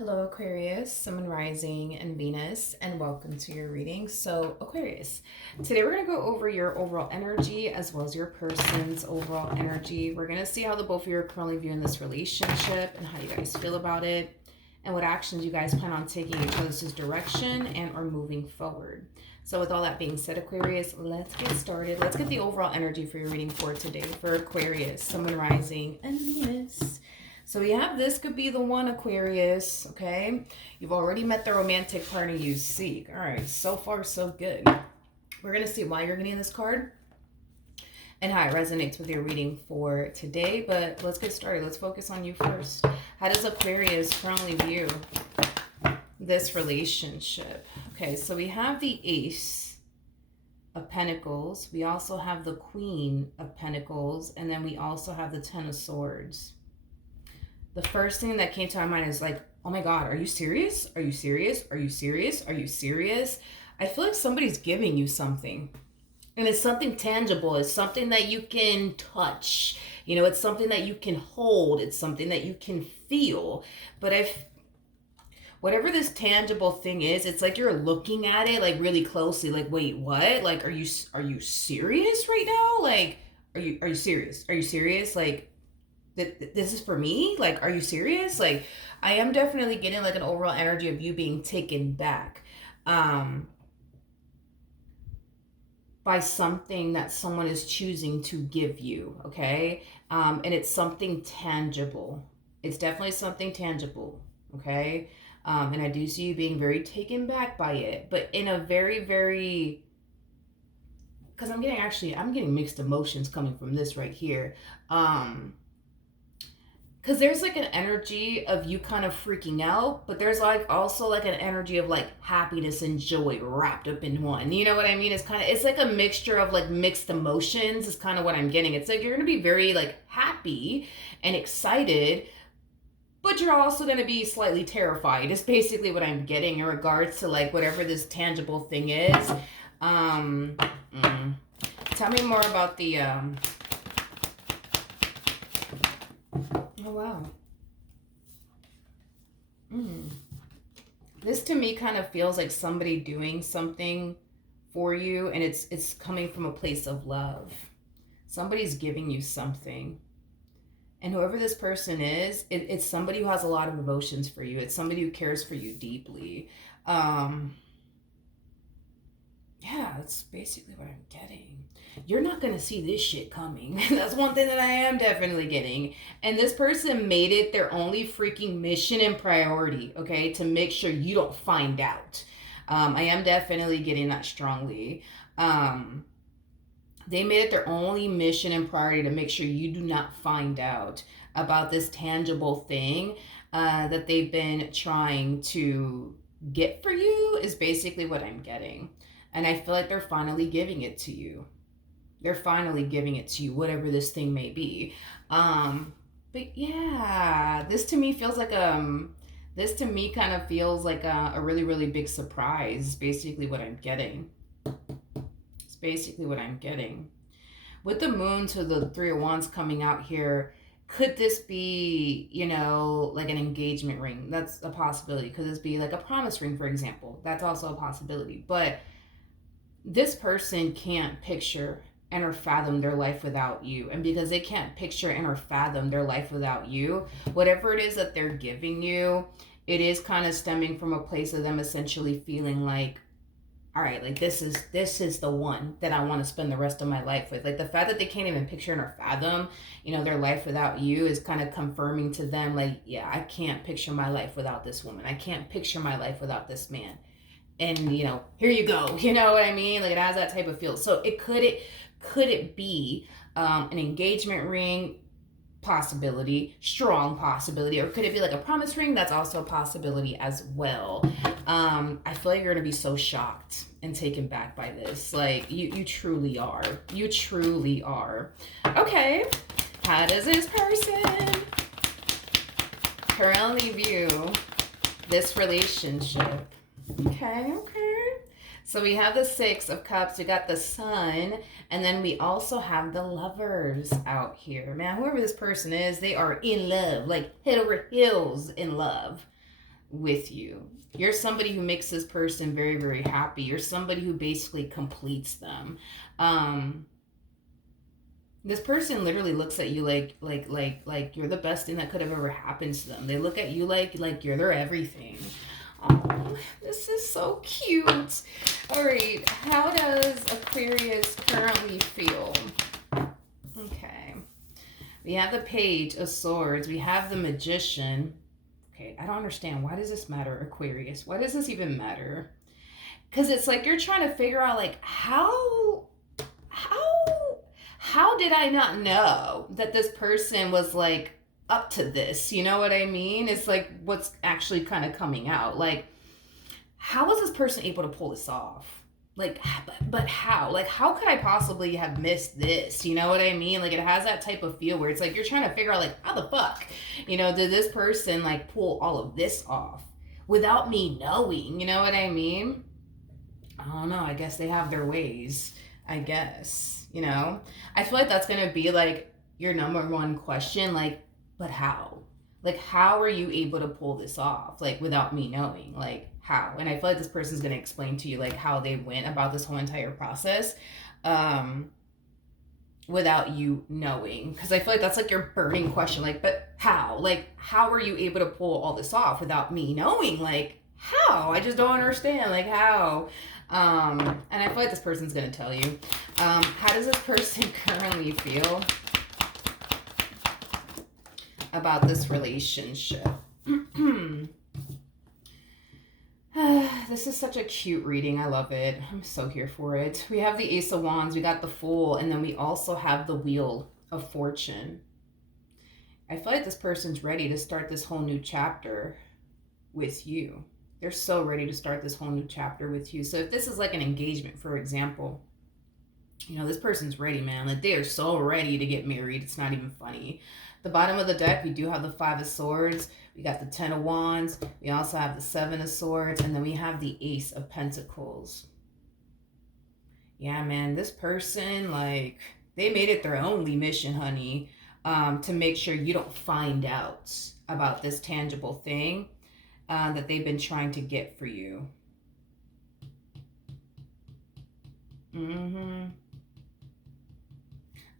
Hello, Aquarius, Sun, Moon, Rising, and Venus, and welcome to your reading. So, Aquarius, today we're going to go over your overall energy as well as your person's overall energy. We're going to see how the both of you are currently viewing this relationship and how you guys feel about it, and what actions you guys plan on taking each other's direction and or moving forward. So, with all that being said, Aquarius, let's get started. Let's get the overall energy for your reading for today for Aquarius, Sun, Moon, Rising, and Venus. So we have this could be the one, Aquarius, okay? You've already met the romantic partner you seek. All right, so far so good. We're going to see why you're getting this card and how it resonates with your reading for today. But let's get started. Let's focus on you first. How does Aquarius currently view this relationship? Okay, so we have the Ace of Pentacles. We also have the Queen of Pentacles. And then we also have the Ten of Swords. The first thing that came to my mind is like, oh my God, are you serious? Are you serious? Are you serious? Are you serious? I feel like somebody's giving you something. And it's something tangible. It's something that you can touch. You know, it's something that you can hold. It's something that you can feel. But whatever this tangible thing is, it's like you're looking at it like really closely. Like, wait, what? Like, are you serious right now? Like, are you serious? Are you serious? Like, this is for me? Like, are you serious? Like, I am definitely getting like an overall energy of you being taken back by something that someone is choosing to give you, okay? And it's something tangible. It's definitely something tangible, okay? And I do see you being very taken back by it, but in a very, very, because I'm getting mixed emotions coming from this right here. Because there's like an energy of you kind of freaking out, but there's like also like an energy of like happiness and joy wrapped up in one. You know what I mean? It's like a mixture of like mixed emotions is kind of what I'm getting. It's like you're going to be very like happy and excited, but you're also going to be slightly terrified. It's basically what I'm getting in regards to like whatever this tangible thing is. Tell me more about the oh, wow. This to me kind of feels like somebody doing something for you, and it's coming from a place of love. Somebody's giving you something. And whoever this person is, it's somebody who has a lot of emotions for you. It's somebody who cares for you deeply. Yeah, that's basically what I'm getting. You're not going to see this shit coming. That's one thing that I am definitely getting. And this person made it their only freaking mission and priority, okay, to make sure you don't find out. I am definitely getting that strongly. They made it their only mission and priority to make sure you do not find out about this tangible thing that they've been trying to get for you is basically what I'm getting. And I feel like they're finally giving it to you. They're finally giving it to you, whatever this thing may be. But yeah, this to me feels like this to me kind of feels like a really, really big surprise. Basically what I'm getting. It's basically what I'm getting. With the moon to the Three of Wands coming out here, could this be, you know, like an engagement ring? That's a possibility. Could this be like a promise ring, for example? That's also a possibility. But this person can't picture and or fathom their life without you. And because they can't picture and or fathom their life without you, whatever it is that they're giving you, it is kind of stemming from a place of them essentially feeling like, all right, like this is the one that I want to spend the rest of my life with. Like the fact that they can't even picture and or fathom, you know, their life without you is kind of confirming to them like, yeah, I can't picture my life without this woman. I can't picture my life without this man. And, you know, here you go. You know what I mean? Like it has that type of feel. So could it be an engagement ring? Possibility, strong possibility. Or could it be like a promise ring? That's also a possibility as well. I feel like you're gonna be so shocked and taken back by this. Like you truly are. You truly are. Okay, how does this person currently view this relationship? Okay. So we have the Six of Cups, we got the Sun, and then we also have the Lovers out here. Man, whoever this person is, they are in love, like head over heels in love. with you. You're somebody who makes this person very, very happy. You're somebody who basically completes them. Um, this person literally looks at you like you're the best thing that could have ever happened to them. They look at you like you're their everything. Oh, this is so cute. All right, how does Aquarius currently feel? Okay, we have the Page of Swords. We have the Magician. Okay, I don't understand. Why does this matter, Aquarius? Why does this even matter? Because it's like you're trying to figure out, like, how how did I not know that this person was like up to this? You know what I mean? It's like what's actually kind of coming out. Like, how was this person able to pull this off? Like, but how? Like, how could I possibly have missed this? You know what I mean? Like, it has that type of feel where it's like you're trying to figure out, like, how the fuck, did this person like pull all of this off without me knowing? You know what I mean? I don't know. I guess they have their ways. I guess, I feel like that's going to be like your number one question. Like, but how? Like, how are you able to pull this off? Like, without me knowing? Like, how? And I feel like this person's going to explain to you, like, how they went about this whole entire process without you knowing. Because I feel like that's like your burning question. Like, but how? Like, how are you able to pull all this off without me knowing? Like, how? I just don't understand. Like, how? And I feel like this person's going to tell you. How does this person currently feel about this relationship? This is such a cute reading. I love it. I'm so here for it. We have the Ace of Wands, we got the Fool, and then we also have the Wheel of Fortune. I feel like this person's ready to start this whole new chapter with you. They're so ready to start this whole new chapter with you. So if this is like an engagement, for example, this person's ready, man. Like, they are so ready to get married. It's not even funny. The bottom of the deck, we do have the Five of Swords. We got the Ten of Wands. We also have the Seven of Swords. And then we have the Ace of Pentacles. Yeah, man, this person, like, they made it their only mission, honey, to make sure you don't find out about this tangible thing that they've been trying to get for you.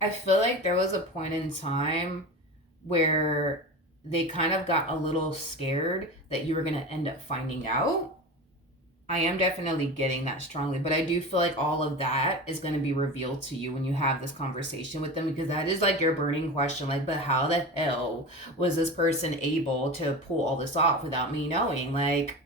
I feel like there was a point in time where they kind of got a little scared that you were going to end up finding out. I am definitely getting that strongly, but I do feel like all of that is going to be revealed to you when you have this conversation with them, because that is like your burning question. Like, but how the hell was this person able to pull all this off without me knowing? Like,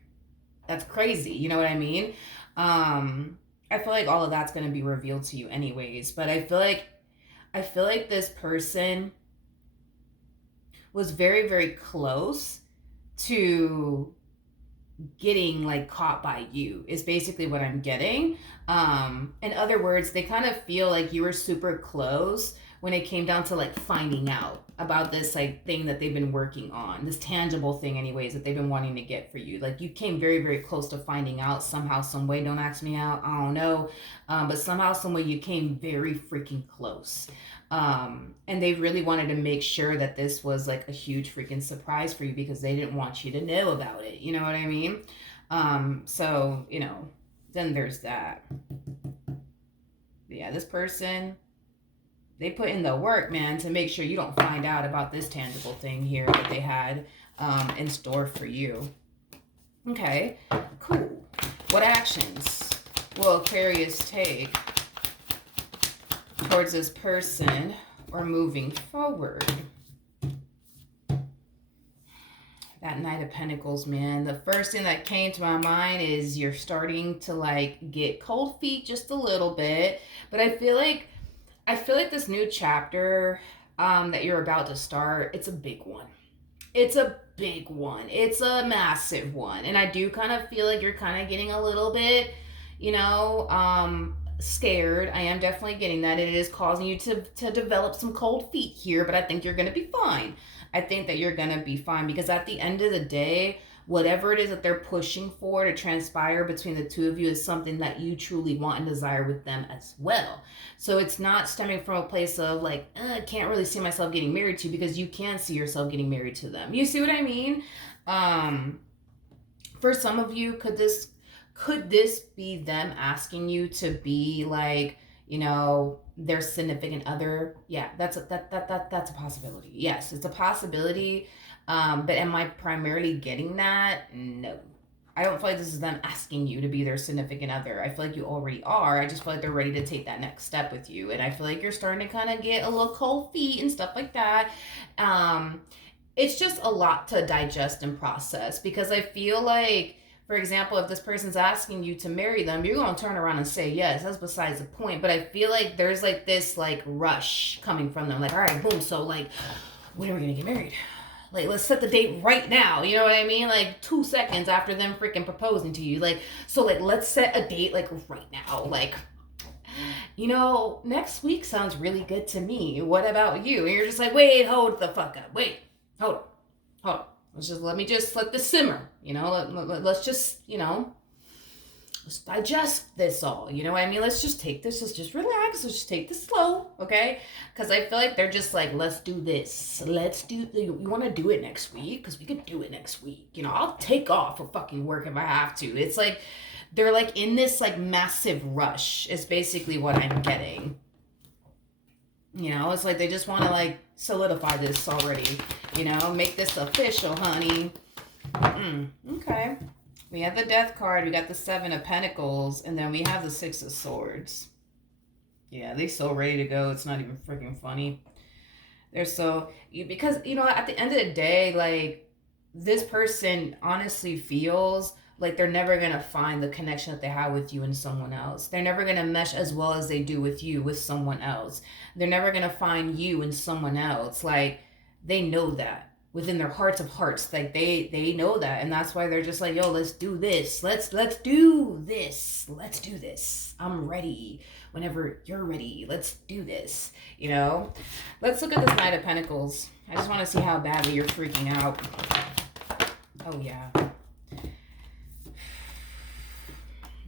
that's crazy. You know what I mean? I feel like all of that's going to be revealed to you anyways, but I feel like this person was very, very close to getting like caught by you, is basically what I'm getting. In other words, they kind of feel like you were super close when it came down to like finding out about this like thing that they've been working on, this tangible thing anyways that they've been wanting to get for you. Like, you came very, very close to finding out somehow, some way. Don't ask me out, I don't know, but somehow, some way you came very freaking close. And they really wanted to make sure that this was like a huge freaking surprise for you, because they didn't want you to know about it. You know what I mean? So, then there's that. Yeah, this person, they put in the work, man, to make sure you don't find out about this tangible thing here that they had in store for you. Okay, cool. What actions will Aquarius take towards this person or moving forward? That Knight of Pentacles, man. The first thing that came to my mind is you're starting to like get cold feet just a little bit, but I feel like this new chapter that you're about to start, it's a big one. It's a big one. It's a massive one. And I do kind of feel like you're kind of getting a little bit, scared. I am definitely getting that. It is causing you to develop some cold feet here, but I think you're going to be fine. I think that you're going to be fine, because at the end of the day, whatever it is that they're pushing for to transpire between the two of you is something that you truly want and desire with them as well. So it's not stemming from a place of like, I can't really see myself getting married to you, because you can see yourself getting married to them. You see what I mean? For some of you, could this be them asking you to be like, their significant other? Yeah, that's a possibility. Yes, it's a possibility. But am I primarily getting that? No. I don't feel like this is them asking you to be their significant other. I feel like you already are. I just feel like they're ready to take that next step with you. And I feel like you're starting to kind of get a little cold feet and stuff like that. Um, it's just a lot to digest and process, because I feel like, for example, if this person's asking you to marry them, you're going to turn around and say yes. That's besides the point. But I feel like there's like this like rush coming from them. Like, all right, boom. So like, when are we going to get married? Like, let's set the date right now. You know what I mean? Like 2 seconds after them freaking proposing to you. Like, so like, let's set a date like right now. Like, next week sounds really good to me. What about you? And you're just like, wait, hold the fuck up. Wait, hold on. Hold on. Let me just let this simmer. Let's just, let's digest this all. You know what I mean? Let's just take this. Let's just relax. Let's just take this slow. Okay? Because I feel like they're just like, let's do this. You want to do it next week? Because we could do it next week. I'll take off for fucking work if I have to. It's like, they're like in this like massive rush is basically what I'm getting. It's like they just want to like solidify this already. Make this official, honey. Okay. We have the Death card. We got the Seven of Pentacles. And then we have the Six of Swords. Yeah, they're so ready to go. It's not even freaking funny. They're so... Because, at the end of the day, like, this person honestly feels like they're never going to find the connection that they have with you and someone else. They're never going to mesh as well as they do with you with someone else. They're never going to find you in someone else. Like, they know that within their hearts of hearts. Like, they know that. And that's why they're just like, yo, let's do this. Let's do this. Let's do this. I'm ready. Whenever you're ready, let's do this. Let's look at this Knight of Pentacles. I just want to see how badly you're freaking out. Oh, yeah.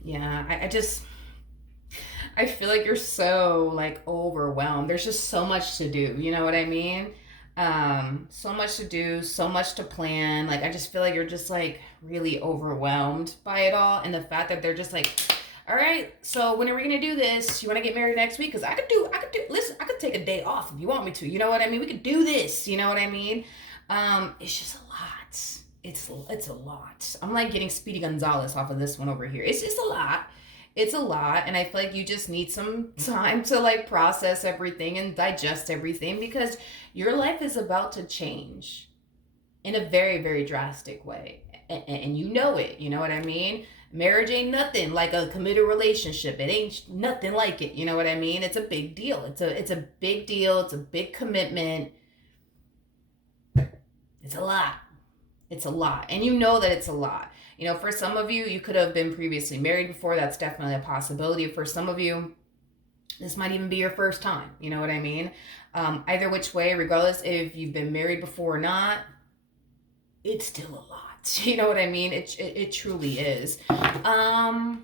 Yeah, I feel like you're so like overwhelmed. There's just so much to do. You know what I mean? So much to do, so much to plan. Like, I just feel like you're just like really overwhelmed by it all. And the fact that they're just like, all right, so when are we going to do this? You want to get married next week? Because listen, I could take a day off if you want me to. You know what I mean? We could do this. You know what I mean? It's just a lot. It's a lot. I'm like getting Speedy Gonzalez off of this one over here. It's just a lot. It's a lot. And I feel like you just need some time to like process everything and digest everything, because your life is about to change in a very, very drastic way. And you know it. You know what I mean? Marriage ain't nothing like a committed relationship. It ain't nothing like it. You know what I mean? It's a big deal. It's a big deal. It's a big commitment. It's a lot. It's a lot. And you know that it's a lot. For some of you, you could have been previously married before. That's definitely a possibility. For some of you, this might even be your first time. You know what I mean? Either which way, regardless if you've been married before or not, it's still a lot. You know what I mean? It truly is. Tell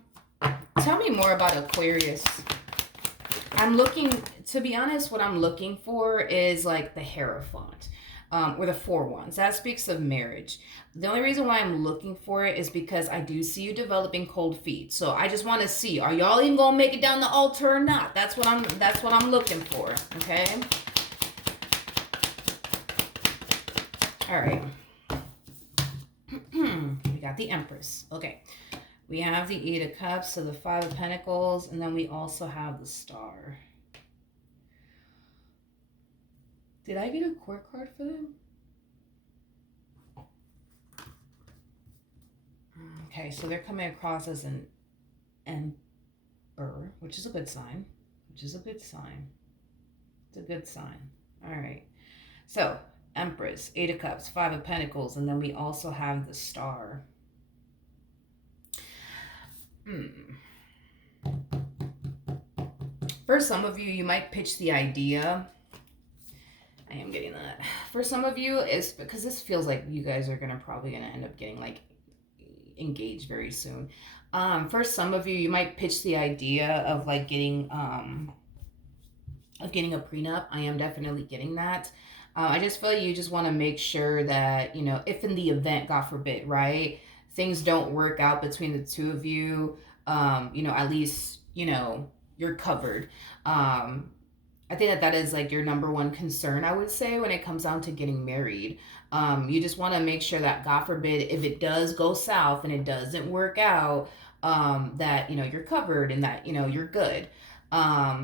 me more about Aquarius. To be honest, what I'm looking for is like the Hierophant. Or the Four Wands. That speaks of marriage. The only reason why I'm looking for it is because I do see you developing cold feet. So I just want to see, are y'all even gonna make it down the altar or not? That's what I'm looking for. Okay. All right. We got the Empress. Okay. We have the Eight of Cups, so the Five of Pentacles, and then we also have the Star. Did I get a court card for them? Okay, so they're coming across as an Emperor, which is a good sign. It's a good sign. All right. So, Empress, Eight of Cups, Five of Pentacles, and then we also have the Star. For some of you, you might pitch the idea. I am getting that. For some of you, it's because this feels like you guys are probably gonna end up getting like engaged very soon. For some of you, you might pitch the idea of like getting a prenup. I am definitely getting that. I just feel like you just want to make sure that, if in the event, God forbid, right, things don't work out between the two of you, at least, you're covered. I think that that is like your number one concern, I would say, when it comes down to getting married. You just want to make sure that, God forbid, if it does go south and it doesn't work out, that, you're covered and that, you're good.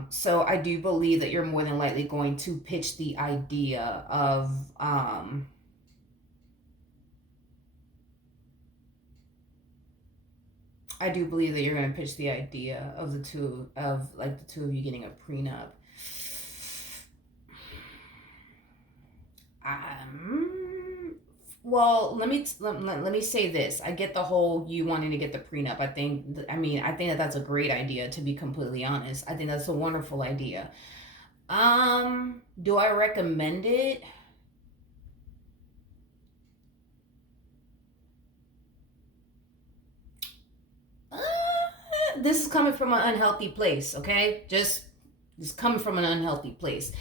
So I do believe that you're more than likely going to pitch the idea of, I do believe that you're going to pitch the idea of the two of you getting a prenup. Well, let me say this. I get the whole you wanting to get the prenup. I think that that's a great idea, to be completely honest. I think that's a wonderful idea. Do I recommend it? Uh, this is coming from an unhealthy place, okay? Just this is coming from an unhealthy place.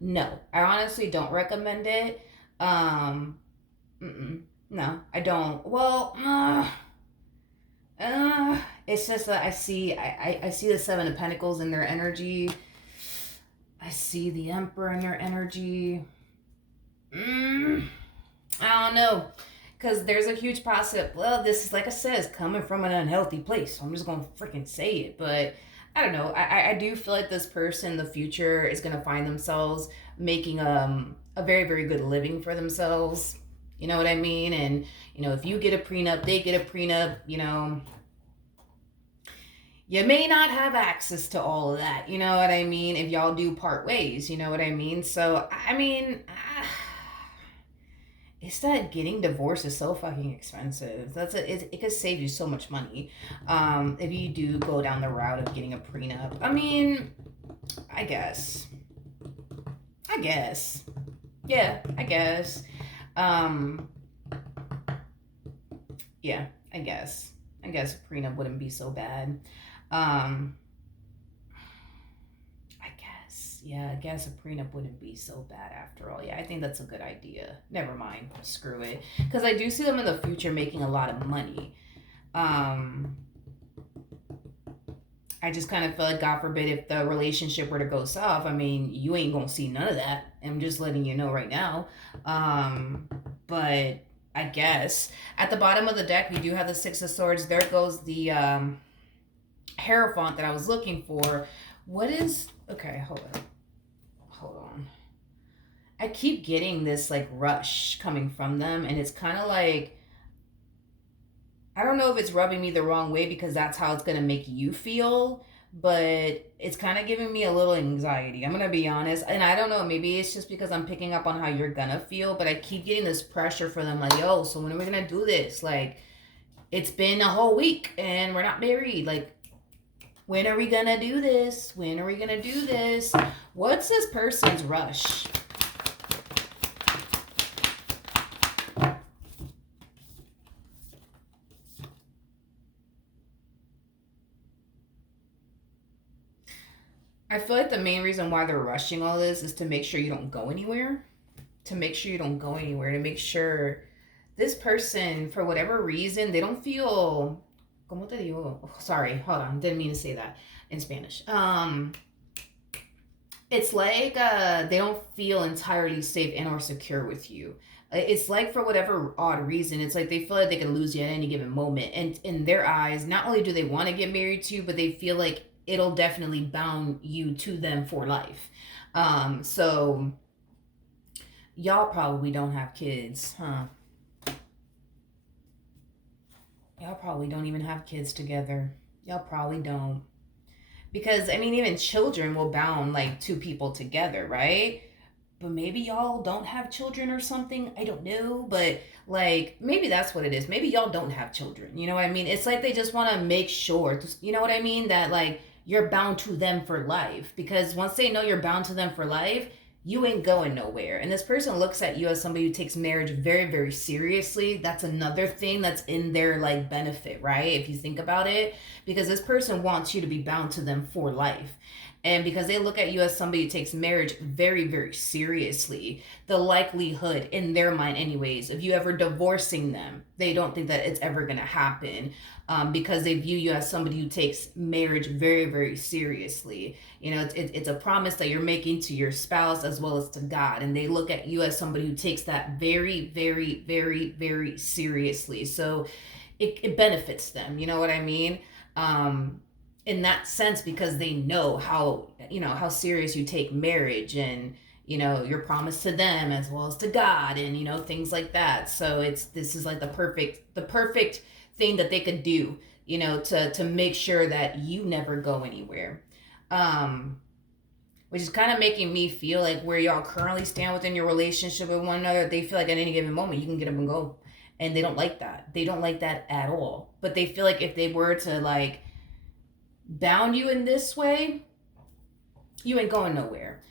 No, I honestly don't recommend it. Um, no, I don't. Well, it's just that I see the Seven of Pentacles in their energy. I see the Emperor in their energy. I don't know. Because there's a huge possibility. Well, this is, like I said, it's coming from an unhealthy place. So I'm just going to freaking say it. But I don't know. I do feel like this person in the future is going to find themselves making a very, very good living for themselves. You know what I mean? And, if you get a prenup, they get a prenup, you may not have access to all of that. You know what I mean? If y'all do part ways, you know what I mean? So, I mean, it's that getting divorced is so fucking expensive. It could save you so much money, if you do go down the route of getting a prenup. I mean, I guess, yeah, I guess, um, yeah, I guess a prenup wouldn't be so bad. Um, yeah, I guess a prenup wouldn't be so bad after all. Yeah, I think that's a good idea. Never mind, screw it, because I do see them in the future making a lot of money. Um, I just kind of feel like, God forbid, if the relationship were to go south, I mean, you ain't gonna see none of that. I'm just letting you know right now. Um, but I guess at the bottom of the deck, we do have the Six of Swords. There goes the Hierophant that I was looking for. What is. Okay, hold on. I keep getting this like rush coming from them, and it's kind of like, I don't know if it's rubbing me the wrong way because that's how it's going to make you feel, but it's kind of giving me a little anxiety. I'm going to be honest. And I don't know, maybe it's just because I'm picking up on how you're going to feel, but I keep getting this pressure for them, like, yo, so when are we going to do this? Like, it's been a whole week and we're not married. Like, when are we going to do this? When are we going to do this? What's this person's rush? I feel like the main reason why they're rushing all this is to make sure you don't go anywhere. To make sure you don't go anywhere. To make sure this person, for whatever reason, they don't feel. ¿Cómo te digo? Oh, sorry, hold on. Didn't mean to say that in Spanish. It's like they don't feel entirely safe and or secure with you. It's like, for whatever odd reason, it's like they feel like they can lose you at any given moment. And in their eyes, not only do they want to get married to you, but they feel like it'll definitely bound you to them for life. So y'all probably don't have kids, huh? Y'all probably don't even have kids together. Y'all probably don't. Because, I mean, even children will bound like two people together, right? But maybe y'all don't have children or something. I don't know. But, like, maybe that's what it is. Maybe y'all don't have children. You know what I mean? It's like they just want to make sure, you know what I mean? That, like, you're bound to them for life. Because once they know you're bound to them for life, you ain't going nowhere. And this person looks at you as somebody who takes marriage very, very seriously. That's another thing that's in their like benefit, right? If you think about it, because this person wants you to be bound to them for life. And because they look at you as somebody who takes marriage very, very seriously, the likelihood in their mind, anyways, of you ever divorcing them, they don't think that it's ever going to happen, because they view you as somebody who takes marriage very, very seriously. It's a promise that you're making to your spouse as well as to God. And they look at you as somebody who takes that very, very, very, very seriously. So it benefits them. You know what I mean? In that sense, because they know how serious you take marriage, and your promise to them as well as to God, and things like that. So this is like the perfect thing that they could do, to make sure that you never go anywhere. Which is kind of making me feel like where y'all currently stand within your relationship with one another, they feel like at any given moment you can get up and go. And they don't like that. They don't like that at all. But they feel like if they were to like bound you in this way, you ain't going nowhere.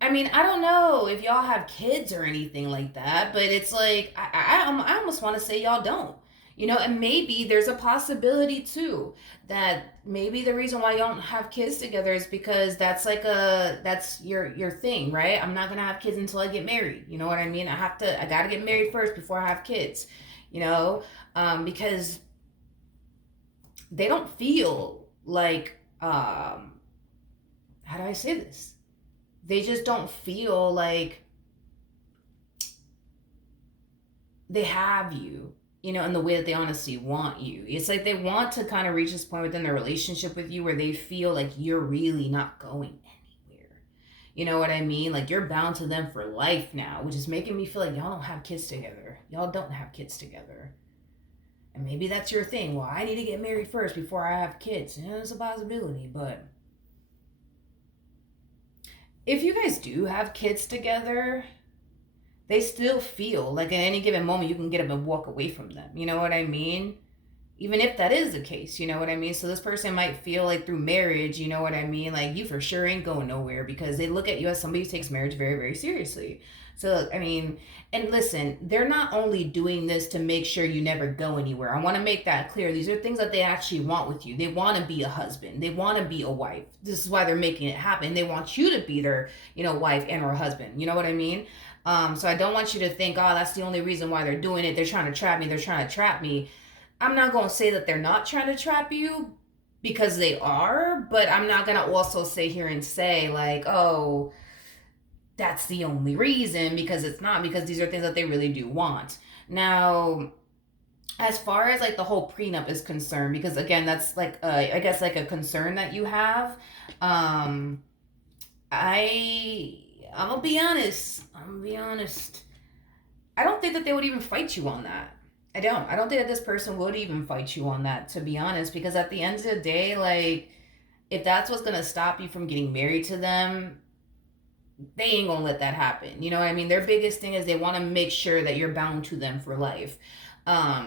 I mean, I don't know if y'all have kids or anything like that, but it's like I almost want to say y'all don't. And maybe there's a possibility too that maybe the reason why y'all don't have kids together is because that's your thing, right? I'm not gonna have kids until I get married. You know what I mean? I gotta get married first before I have kids. Because they don't feel like how do I say this? They just don't feel like they have you, in the way that they honestly want you. It's like they want to kind of reach this point within their relationship with you where they feel like you're really not going anywhere. You know what I mean? Like you're bound to them for life now, which is making me feel like y'all don't have kids together. Y'all don't have kids together. And maybe that's your thing. Well, I need to get married first before I have kids. It's a possibility, but if you guys do have kids together, they still feel like at any given moment you can get up and walk away from them. You know what I mean? Even if that is the case, you know what I mean? So this person might feel like through marriage, you know what I mean? Like you for sure ain't going nowhere because they look at you as somebody who takes marriage very, very seriously. So, I mean, and listen, they're not only doing this to make sure you never go anywhere. I want to make that clear. These are things that they actually want with you. They want to be a husband. They want to be a wife. This is why they're making it happen. They want you to be their, wife and or husband. You know what I mean? So I don't want you to think, oh, that's the only reason why they're doing it. They're trying to trap me. They're trying to trap me. I'm not going to say that they're not trying to trap you because they are, but I'm not going to also sit here and say like, oh, that's the only reason, because it's not, because these are things that they really do want. Now, as far as like the whole prenup is concerned, because again, that's like, I guess like a concern that you have. I'm gonna be honest. I don't think that they would even fight you on that. I don't think that this person would even fight you on that, to be honest, because at the end of the day, like, if that's what's gonna stop you from getting married to them, they ain't gonna let that happen. You know what I mean? Their biggest thing is they want to make sure that you're bound to them for life.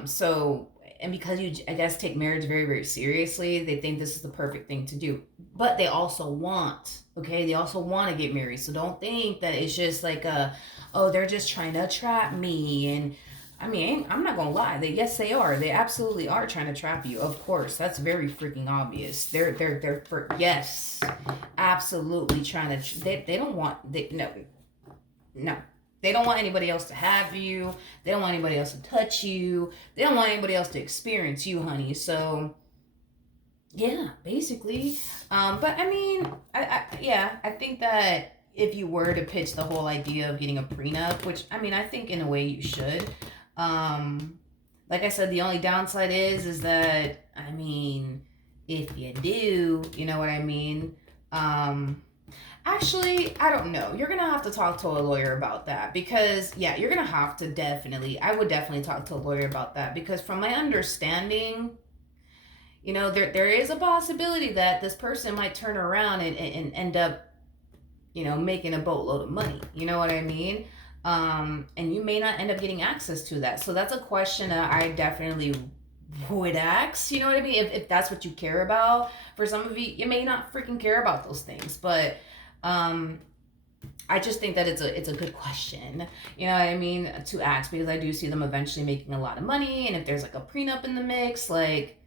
So, and because you, I guess, take marriage very, very seriously, they think this is the perfect thing to do. But they also want, okay? They also want to get married. So don't think that it's just like oh, they're just trying to trap me. And I mean, I'm not gonna lie. Yes, they are. They absolutely are trying to trap you. Of course, that's very freaking obvious. They're yes, absolutely trying to. They don't want. No. They don't want anybody else to have you. They don't want anybody else to touch you. They don't want anybody else to experience you, honey. So, yeah, basically. But I mean, I think that if you were to pitch the whole idea of getting a prenup, which I mean, I think in a way you should. Like I said, the only downside is that, I mean, if you do, you know what I mean? Actually, I don't know. You're going to have to talk to a lawyer about that because, yeah, you're going to have to I would definitely talk to a lawyer about that because from my understanding, there is a possibility that this person might turn around and end up, making a boatload of money. You know what I mean? And you may not end up getting access to that. So that's a question that I definitely would ask. You know what I mean? If that's what you care about. For some of you, you may not freaking care about those things, but I just think that it's a good question. You know what I mean? To ask, because I do see them eventually making a lot of money, and if there's like a prenup in the mix, like,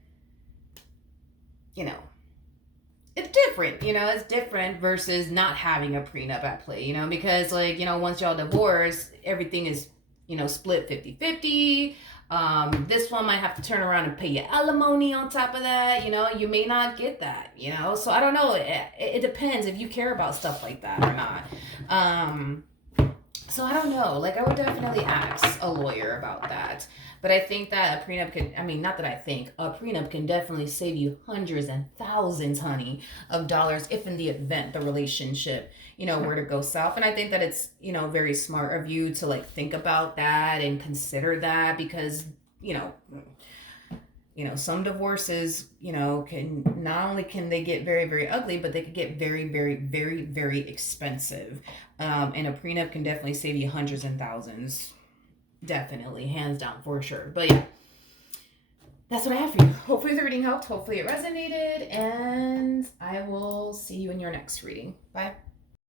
it's different, it's different versus not having a prenup at play, because like, once y'all divorce, everything is, split 50-50. This one might have to turn around and pay you alimony on top of that, you may not get that, so I don't know. It depends if you care about stuff like that or not. So I don't know. Like, I would definitely ask a lawyer about that. But I think that a prenup can, I mean, not that I think, a prenup can definitely save you hundreds and thousands, honey, of dollars if in the event the relationship, were to go south. And I think that it's, very smart of you to like think about that and consider that because, you know, some divorces, can not only can they get very, very ugly, but they could get very, very, very, very expensive. And a prenup can definitely save you hundreds and thousands. Definitely, hands down, for sure. But yeah, that's what I have for you. Hopefully the reading helped. Hopefully it resonated. And I will see you in your next reading. Bye.